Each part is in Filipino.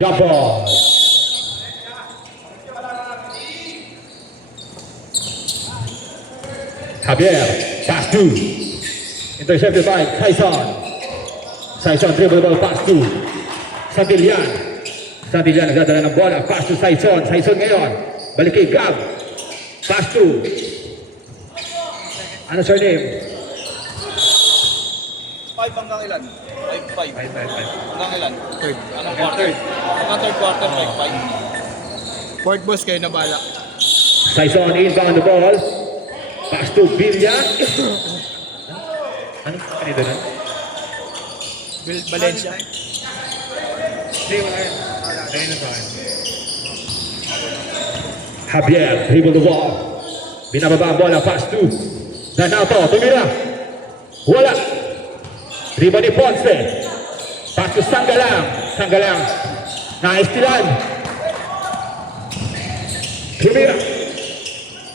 Jump ball. Javier, pass to. Intercepted by Saison. Saison dribble ball, pass to Santillan. Santillan nagdadala ng bola, pass to Saison. Saison ngayon, balik kay Gab. Pass to. Ano surname? 5 hanggang ilan? 5. Hanggang ilan? Third. Anong quarter? Hanggang third quarter, 5. Fourth boss kayo na bala. Saison inbound the ball. Pass to Villa. Ano dito na? Valencia. Hindi, wala yan. Ayun na tayo. Javier, dribble the ball. Binababa ang bola, pass to Danato, tumira. Wala. Dribble ni Ponce. Pass to Sanggalang. Sanggalang. Naistilan. Tumira.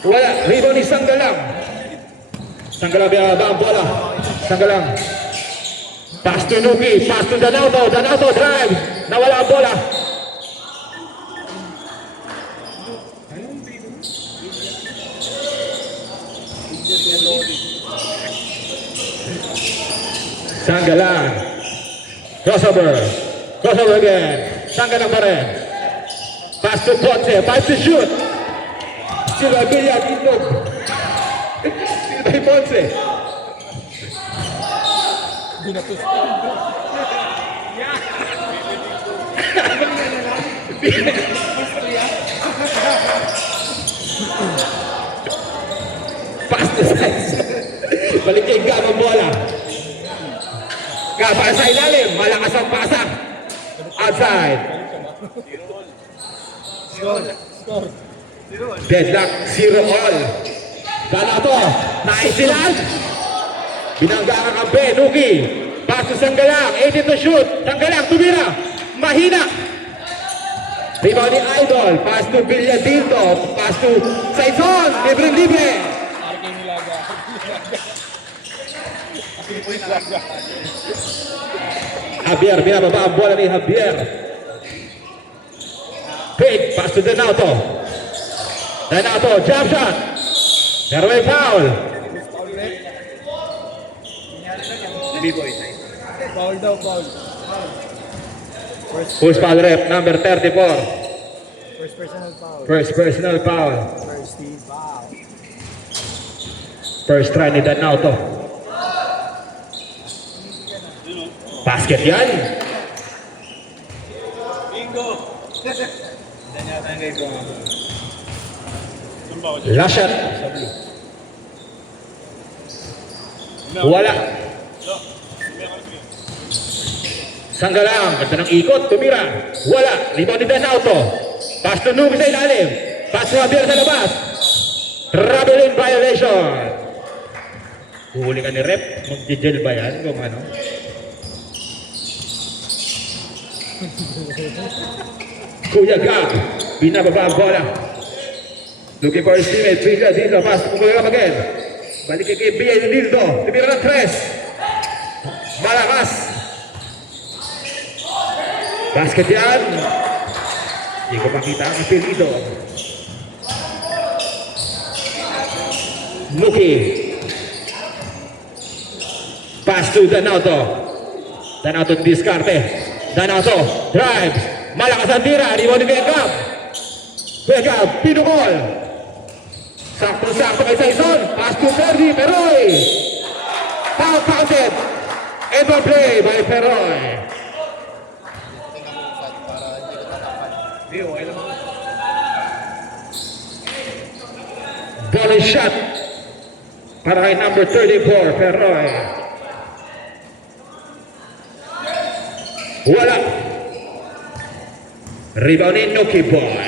Wala. Dribble ni Sanggalang. Sanggalang binababa ang bola. Sanggalang. Pass to Nuki. Pass to Danato. Danato drive. Nawala ang bola. Sanggalang. Crossover. Crossover again. Sanggalang pa rin. Pass to Ponce. Pass to shoot. Still by Villa. Itlog. Still by Ponce. Binatos. Pass to size. Balik kay Gab ang bola. Gab sa ilalim. Malakas ang pasak. Outside. Score. Deadlock, 0 all. Danato, naisilan. Binangga ang kampe, Nuki. Pass to Sanggalang, 18 to shoot. Sanggalang, tumira. Mahina. Rebound ni Idol. Pass to Villadilto. Pass to Saison. Libre-libre. Arking Laga. Javier, binababa ang bola ni Javier. Pick, pass to Danato. Danato, jump shot. Pero may foul. Foul daw, foul. Who's foul rep? Number 34. First personal foul. First personal foul. First team foul. First try ni Danato. Basket yan. Bingo! Last shot. Wala. Sanggalang, ganda ng ikot, tumira. Wala. Rebound ni Danato. Pass to Nuki sa ilalim. Pass to Javier sa labas. Traveling violation. Huli ka ni Rep. Mag-jail ba yan? Kung ano? Kuya Gab. Binababa ang bola. Looking for his teammate. Villa dito. Pass to Kuya Gab again. Balik kay Villa dito. Tumira ng 3. Malakas. Basket yan. Hindi ko makita ang apelido. Nuki. Pass to Danato. Danato diskarte. Danato drives. Malakas ang tira. Rebound ni Begab. Begab, pinukol. Sakto-sakto kay Saison. Pass to Ferdi, Peroy. Foul counted. End of play by Peroy. Volley shot para kay number 34, Peroy. Wala. Rebound ni Nuki Boy.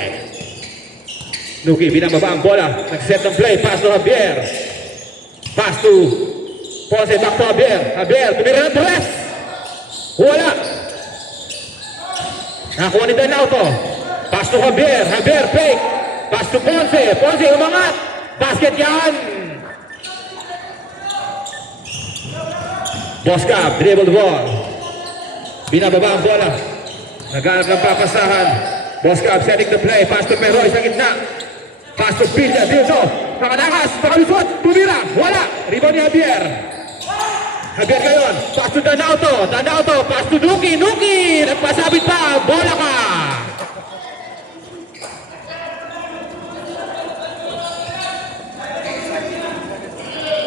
Nuki, binababa ang bola. Nag-set ng play. Pass to Javier. Pass to Ponce. Back to Javier. Javier, tumira ng 3. Wala. Nakuha ni Danato. Pass to Javier. Javier, fake. Pass to Ponce. Ponce, umangat. Basket yan. Boss Gab, dribble the ball. Binababa ang bola. Naghanap ng papasahan. Boss Cab setting the play. Pass to Peroy sa gitna. Pass to Villa. Dito. Nakanakas. Nakalusot. Tumira. Wala. Rebound ni Javier. Javier ngayon. Pass to Danauto. Danauto. Pass to Nuki. Nuki. Nagpasabit pa. Bola ka.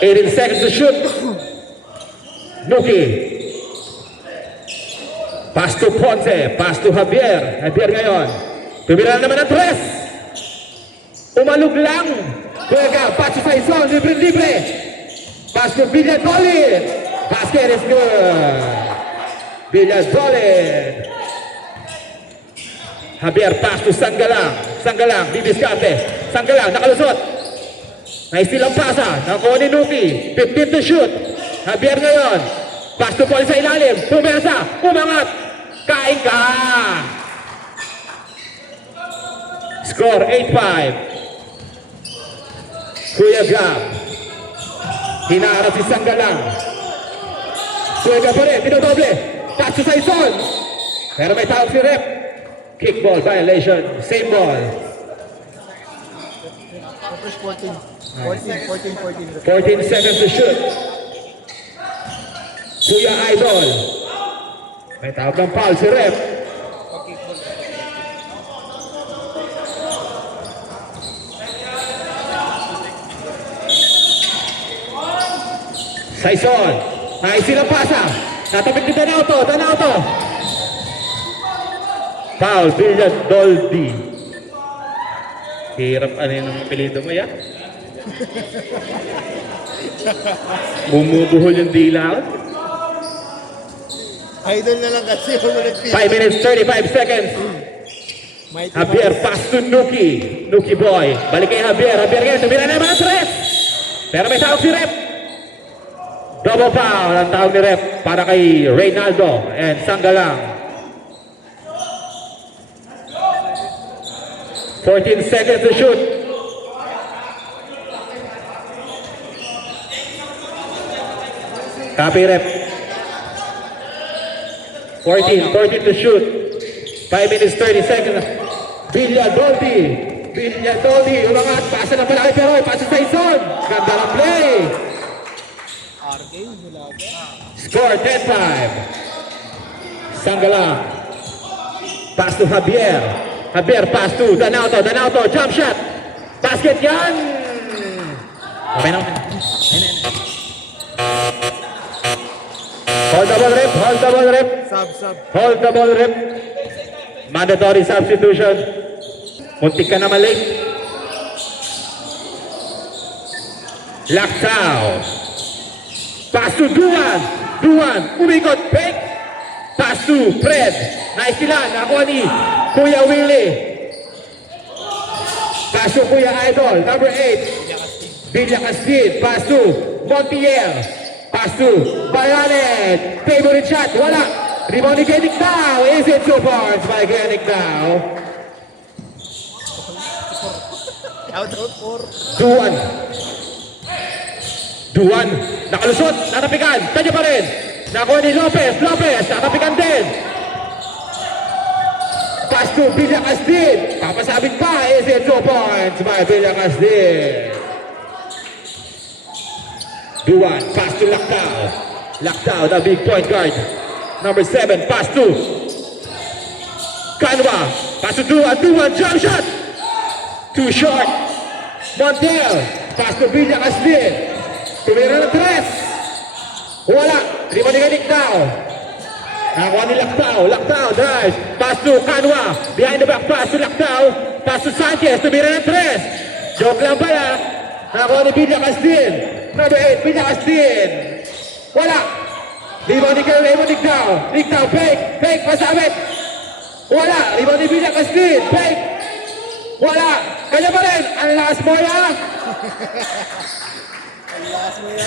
Eighteen seconds to shoot. Nuki. Pass to Ponce. Pass to Javier. Javier ngayon. Tumira naman ang tres. Umalog lang. Kuyaga. Pass to Faison. Libre-libre. Pass to Villadolid. Basket is good. Villadolid. Javier pass to Sanggalang. Sanggalang. Didiskarte. Sanggalang. Nakalusot. Naistil ang pasa. Nakuha ni Nuki. 15 to shoot. Javier ngayon. Pass to Paul sa ilalim. Pumesa. Umangat. Kain ka. Score 8-5. Kuya Gab. Hinaharap si Sanggalang. Kuya Gab pa rin. Dinodoble. Pass to Saison. Pero may tawag si Rep. Kickball violation. Same ball. First 14. 14. 14 seconds to shoot. Kuya Idol. May tawag ng foul si Rep. Saison. Naisin ang pasa. Natapit ni Danauto. Danauto. Foul. Villadoldi. Hirap ano yung apelido mo yan? Bumubuhol yung dila. Idol na lang kasi. 5 minutes, 35 seconds. Javier, pass to Nuki. Nuki boy. Balik kay Javier. Javier ngayon, tumira na naman ang tres. Pero may tawag si Rep. Double foul ang tawag ni Rep para kay Reynaldo and Sanggalang. 14 seconds to shoot. Copy Rep. 14 to shoot. 5 minutes, 30 seconds. Villadoldi. Villadoldi. Umangat. Pasa na pala kay Peroy. Pasa sa Ison. Ganda ng play. RK, Bulaga. Score 10-5. Sanggalang. Pass to Javier. Javier pass to Danauto. Danauto. Jump shot. Basket yan. Okay na. Hold the ball rep. Hold the ball rep. Sub. Hold the ball rep. Mandatory substitution. Muntik ka naman late. Lactao. Pass to Duan. Duan. Umikot. Fake. Pass to Fred. Nice sila. Nakuha ni Kuya Willie. Pass to Kuya Idol. Number 8. Villa Castid. Pass to Montiel. Pass to Bayanet. Favorite shot. Wala. Rebound ni Genik now. Is it 2 points by Genik now? Out 4. Duan. Duan. Nakalusot. Natapikan. Kanya pa rin. Nakuha ni Lopez. Lopez. Natapikan din. Pass to Villa Castid. Papasabit pa. Is it 2 points by Villa Castid? Duan. Pass to Lactao. Lactao, the big point guard. Number 7. Pass to Canva. Pass to Duan. Duan. Jump shot. Too short. Montel. Pass to Villa Castid. Tumira ng tres. Wala. Lima ni Lactao. Nakuha ni Lactao. Lactao drive. Pass to Canva. Behind the back pass to Lactao. Pass to Sanchez. Tumira ng tres. Joke lang pala. Nakuha ni Villa Castid. Number 8. Villa Castid. Wala. Lima ni Lactao. Lactao. Fake. Fake. Pasabit. Wala. Lima ni Villa Castid. Fake. Wala. Kanya pa rin. Ang last boy ha.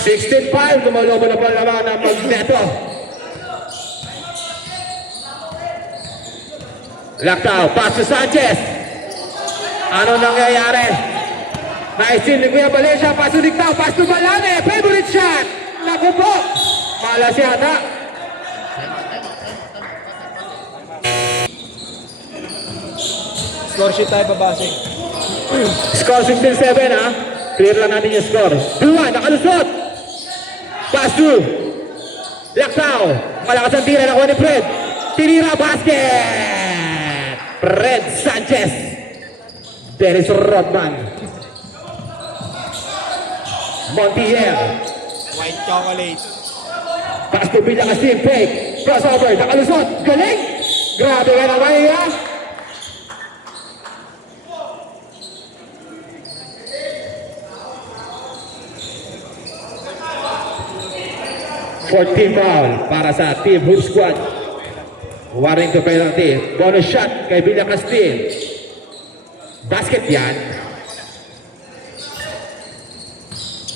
16-5. Lumalobo na pala naman ang magneto. Lactao. Pass to Sanchez. Ano nangyayari? Naisin ni Kuya Valencia. Pass to Lactao. Pass to Balane. Favorite shot. Naku po. Malas yata. Score sheet tayo babase. Score 16-7 ha. Clear lang natin yung score. Duwan, nakalusot. Pass to. Lactao. Malakas ang tira ng ni Fred. Tinira basket. Fred Sanchez. Dennis Rodman. Montiel. White chocolate. Pass to Villa Castillo. Fake. Crossover. Nakalusot. Galing. Grabe ka naman ha. Team foul para sa Team Hoop Squad. Warning to penalty. Bonus shot kay Villa Castillo. Basket yan.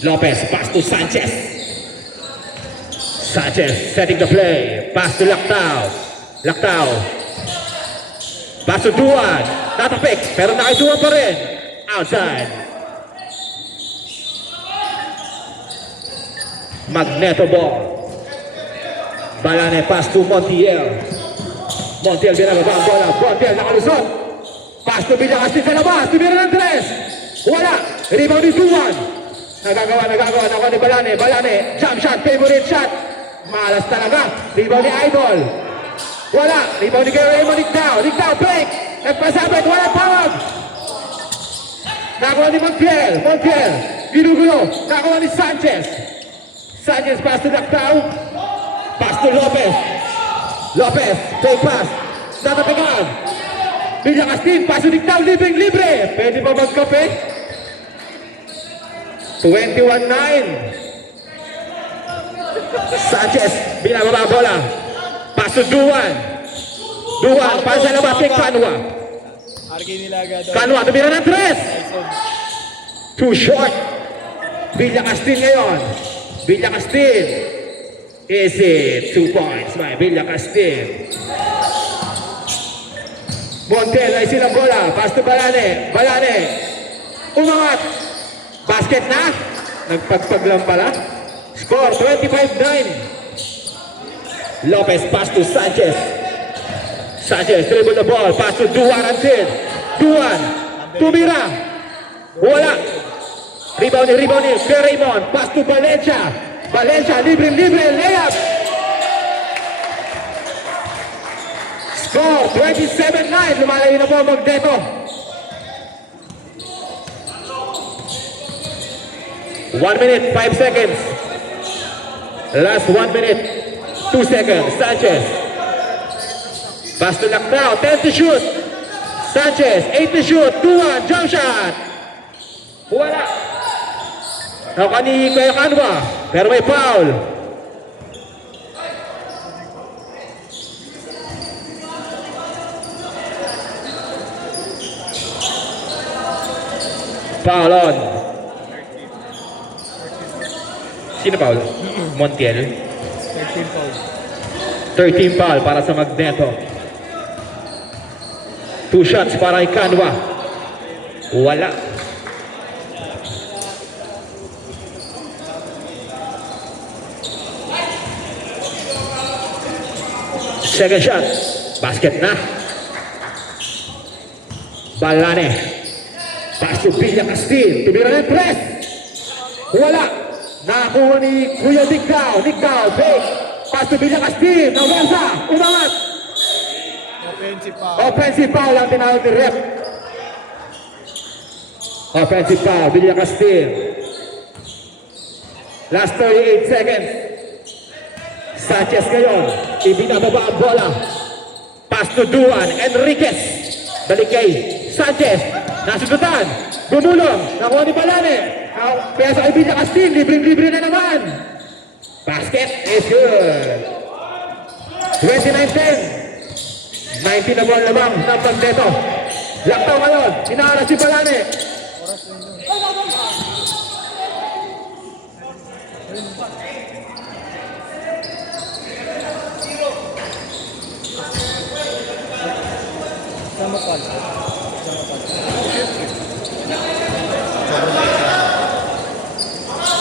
Lopez, pass to Sanchez. Sanchez setting the play. Pass to Lactao. Lactao. Pass to Duan. Tatapik, pero nakisuwan pa rin. Outside. Magneto ball. Balane pass to Montiel. Montiel binababa ang bola. Montiel nakalusot. Pass to Villa Castillo sa labas. Tumira ng 3. Wala. Rebound ni Duan. Nagagawa ni Balane. Balane. Jump shot. Favorite shot. Malas talaga. Rebound ni Idol. Wala. Rebound ni Raymond Nictao. Nictao break. Nagpasabit. Wala tawag. Nakakuha ni Montiel. Montiel. Ginugulo. Nakakuha ni Sanchez. Sanchez pass to Nictao. Pass to Lopez. Lopez, take pass. Natapigan. Villa Castillo, pass to Nictao, libre. Pwede ba magkape? 21-9. Sanchez, binababa bola. Pass to Duan. Duan, pass sa labas kay Kanwa. RK Nilaga daw. Kanwa, tumira ng 3. Nice one. Too short. Villa Castillo ngayon. Villa Castillo. Is it 2 points by Villa Castillo. Montiel ay silang bola. Pass to Balane. Balane. Umangat. Basket na. Nagpagpag lang pala. Score 25-9. Lopez pass to Sanchez. Sanchez dribble the ball. Pass to Duan Antin. Duan. Tumira. Wala. Rebound ni Raymond. Pass to Valencia. Valencia, libre, layup. Score, 27-9. Lumalayo na po Magneto. One minute, 5 seconds. Last 1 minute, 2 seconds. Sanchez. Pass to Lactao, 10 to shoot. Sanchez, 8 to shoot. 2-1, jump shot. Wala. Nakuha ni Kuya Kanwa, pero may foul. Foul on. Sino foul? Montiel. 13 foul. 13 foul para sa Magneto. 2 shots para kay Kanwa. Wala. Second shot. Basket na. Balane. Pass to Villa Castillo. Tumira ng press. Wala. Nakakuha ni Kuya Nictao. Nictao. Fake. Pass to Villa Castillo. Nawansa. Umangat. Offensive foul. Offensive foul ang tinawag ni ref. Offensive foul. Villa Castillo. Last 38 seconds. Sanchez ngayon. Ibinababa ang bola. Pass to Duan. Enriquez. Balik kay Sanchez. Nasudutan. Bumulong. Nakuha ni Balane. Kaya sa Villa Castillo. Libre na naman. Basket is good. 29-10. 19 na ball lamang ng Magneto. Lactao ngayon. Inaara si Balane. Sama pal.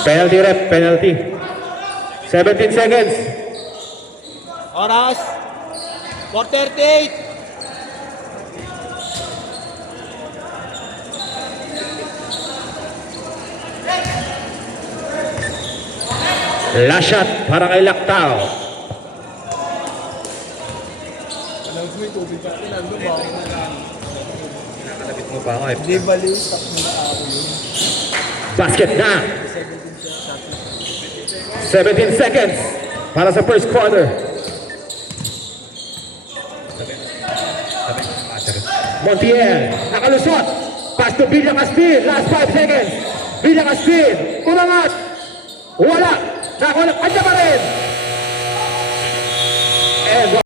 Penalty ref. Penalty. 17 seconds. Oras. 4:38. Last shot para kay Lactao. Alam mo yung tubig ka. Tinalo ba? Nakalapit mo pa ako eh. Hindi baliw. Stop mo na ako yun. Basket na. 17 seconds para sa first quarter. Montiel, nakalusot. Pass to Villa Caspin. Last 5 seconds. Villa Caspin. Umangat. Wala. Nakuha. Andiyan pa rin. And